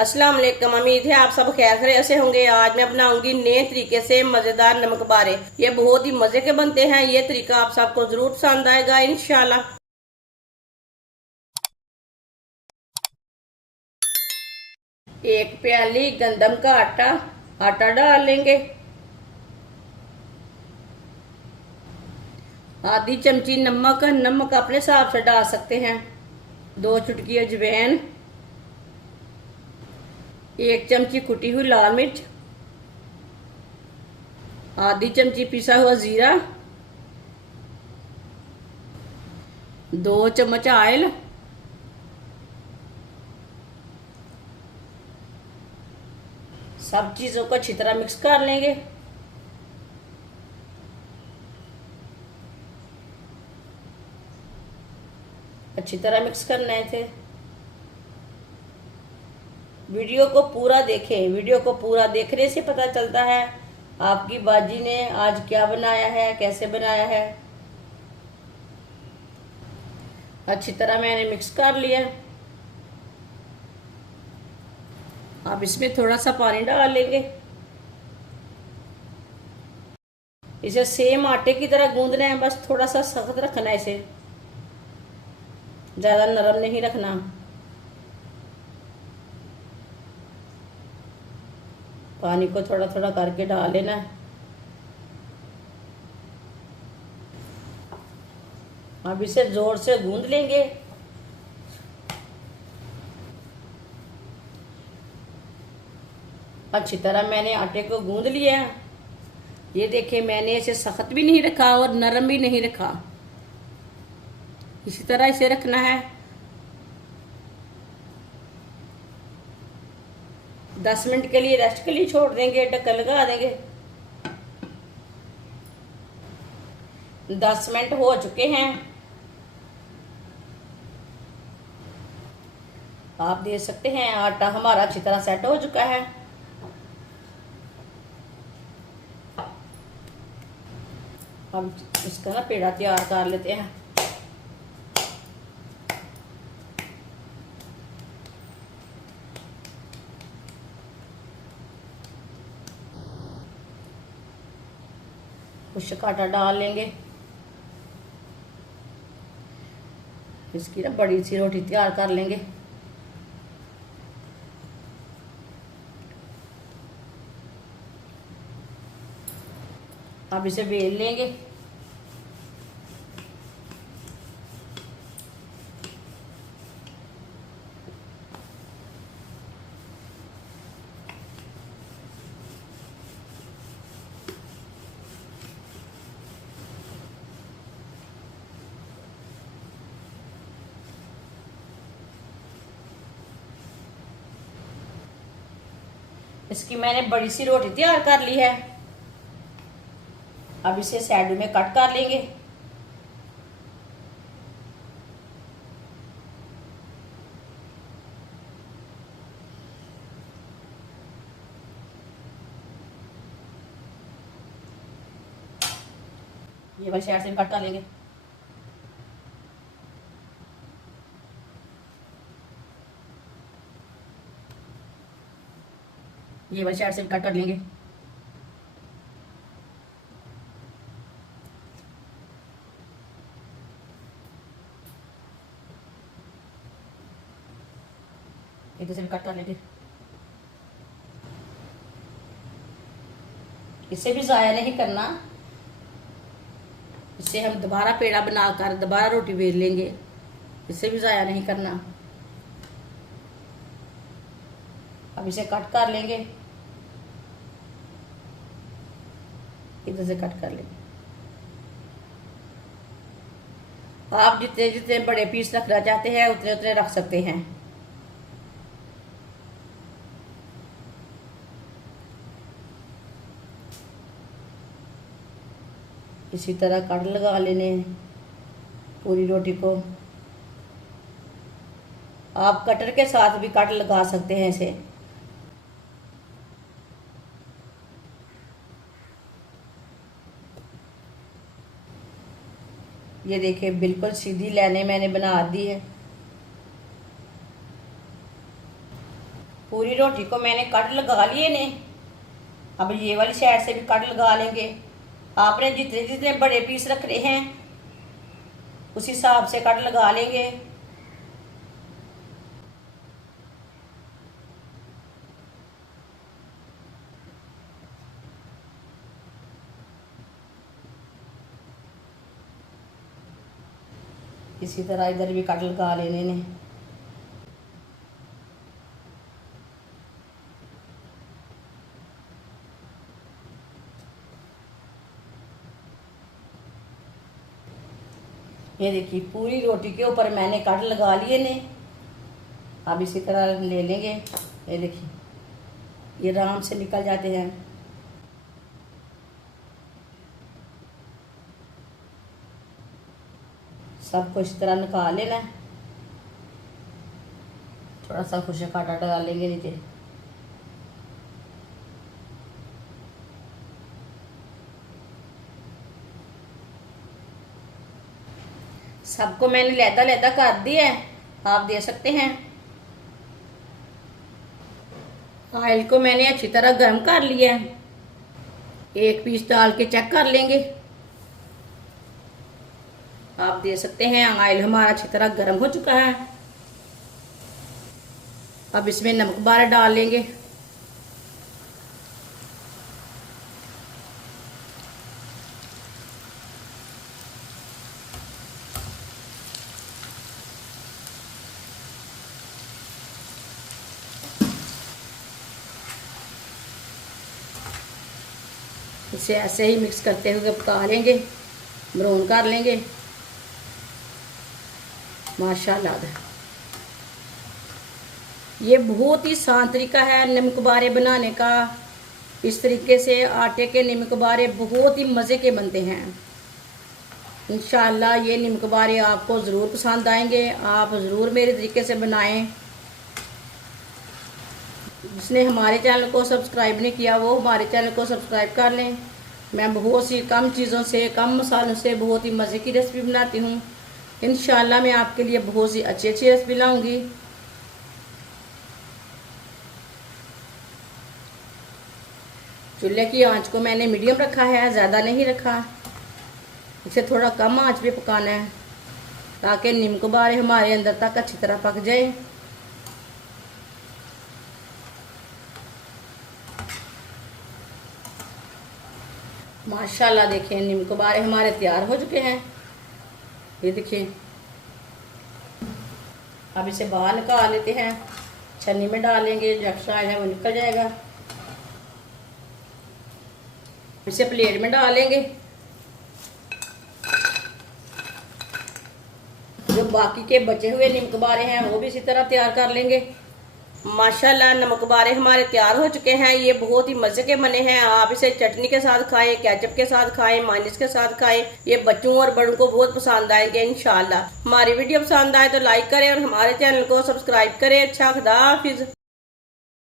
अस्सलाम वालेकुम। उम्मीद है आप सब खैर खैरियत से होंगे। आज मैं बनाऊंगी नए तरीके से मजेदार नमक बारे। ये बहुत ही मजे के बनते हैं। ये तरीका आप सबको जरूर पसंद आएगा इंशाल्लाह। एक प्याली गंदम का आटा डाल लेंगे। आधी चमची नमक अपने हिसाब से डाल सकते हैं। 2 चुटकी अजवाइन, 1 चमची कुटी हुई लाल मिर्च, आधी चमची पिसा हुआ जीरा, 2 चम्मच ऑयल, सब चीजों को अच्छी तरह मिक्स कर लेंगे। अच्छी तरह मिक्स करना है थे। वीडियो को पूरा देखें। वीडियो को पूरा देखने से पता चलता है आपकी बाजी ने आज क्या बनाया है, कैसे बनाया है। अच्छी तरह मैंने मिक्स कर लिया। अब इसमें थोड़ा सा पानी डाल लेंगे। इसे सेम आटे की तरह गूंदना है, बस थोड़ा सा सख्त रखना है इसे, ज्यादा नरम नहीं रखना। पानी को थोड़ा थोड़ा करके डाल लेना है। अब इसे जोर से गूंद लेंगे। अच्छी तरह मैंने आटे को गूंद लिया है। ये देखिए, मैंने इसे सख्त भी नहीं रखा और नरम भी नहीं रखा। इसी तरह इसे रखना है। 10 मिनट के लिए रेस्ट के लिए छोड़ देंगे, ढक्कन लगा देंगे। 10 मिनट हो चुके हैं। आप देख सकते हैं आटा हमारा अच्छी तरह सेट हो चुका है। अब इसका ना पेड़ा तैयार कर लेते हैं। खुश्क आटा डाल लेंगे। इसकी ना बड़ी सी रोटी तैयार कर लेंगे। अब इसे बेल लेंगे। इसकी मैंने बड़ी सी रोटी तैयार कर ली है। अब इसे साइड में कट कर लेंगे। ये वाली साइड से कट कर लेंगे। ये वाली साइड से कट कर लेंगे। इधर से भी कट कर लेंगे। इसे भी ज़ाया नहीं करना। इससे हम दोबारा पेड़ा बनाकर दोबारा रोटी बेल लेंगे। इसे भी ज़ाया नहीं करना। अब इसे कट कर लेंगे। इधर से कट कर लेंगे। आप जितने जितने बड़े पीस रखना चाहते हैं उतने उतने रख सकते हैं। इसी तरह कट लगा लेने हैं पूरी रोटी को। आप कटर के साथ भी कट लगा सकते हैं इसे। ये देखिए, बिल्कुल सीधी लाइनें मैंने बना दी है। पूरी रोटी को मैंने कट लगा लिए ने। अब ये वाली साइड से भी कट लगा लेंगे। आपने जितने जितने बड़े पीस रख रहे हैं उस हिसाब से कट लगा लेंगे। इसी तरह इधर भी कट लगा लेने ने। ये देखिए पूरी रोटी के ऊपर मैंने कट लगा लिए ने। अब इसी तरह ले लेंगे। ये देखिए ये आराम से निकल जाते हैं। सबको इस तरह निकाल लेना है। थोड़ा सा खुशक आटा डाल लेंगे नीचे। सबको मैंने लैदा लैदा कर दिया है, आप दे सकते हैं। ऑयल को मैंने अच्छी तरह गर्म कर लिया है। एक पीस डाल के चेक कर लेंगे। आप दे सकते हैं ऑयल हमारा अच्छी तरह गर्म हो चुका है। अब इसमें नमक बार डाल लेंगे। इसे ऐसे ही मिक्स करते हुए पका लेंगे, ब्राउन कर लेंगे। माशाल्लाह, ये बहुत ही आसान तरीका है नमक बारे बनाने का। इस तरीके से आटे के नमक बारे बहुत ही मज़े के बनते हैं। इंशाल्लाह ये नमक बारे आपको ज़रूर पसंद आएंगे। आप ज़रूर मेरे तरीके से बनाएं। जिसने हमारे चैनल को सब्सक्राइब नहीं किया वो हमारे चैनल को सब्सक्राइब कर लें। मैं बहुत सी कम चीज़ों से, कम मसालों से बहुत ही मज़े की रेसिपी बनाती हूँ। इंशाल्लाह मैं आपके लिए बहुत सी अच्छी अच्छी रेसिपी लाऊंगी। चूल्हे की आंच को मैंने मीडियम रखा है, ज़्यादा नहीं रखा। इसे थोड़ा कम आंच पे पकाना है ताकि नमक बारे हमारे अंदर तक अच्छी तरह पक जाए। माशाल्लाह देखें नमक बारे हमारे तैयार हो चुके हैं। ये देखिए अब इसे बाहर निकाल लेते हैं। छन्नी में डालेंगे, जो एक्स्ट्रा है वो निकल जाएगा। इसे प्लेट में डालेंगे। जो बाकी के बचे हुए नमक बारे हैं वो भी इसी तरह तैयार कर लेंगे। माशाल्लाह नमक बारे हमारे तैयार हो चुके हैं। ये बहुत ही मज़े के बने हैं। आप इसे चटनी के साथ खाएं, केचप के साथ खाएं, मायोनीज के साथ खाएं। ये बच्चों और बड़ों को बहुत पसंद आएंगे इंशाल्लाह। हमारी वीडियो पसंद आए तो लाइक करें और हमारे चैनल को सब्सक्राइब करें। अच्छा, खुदा हाफिज।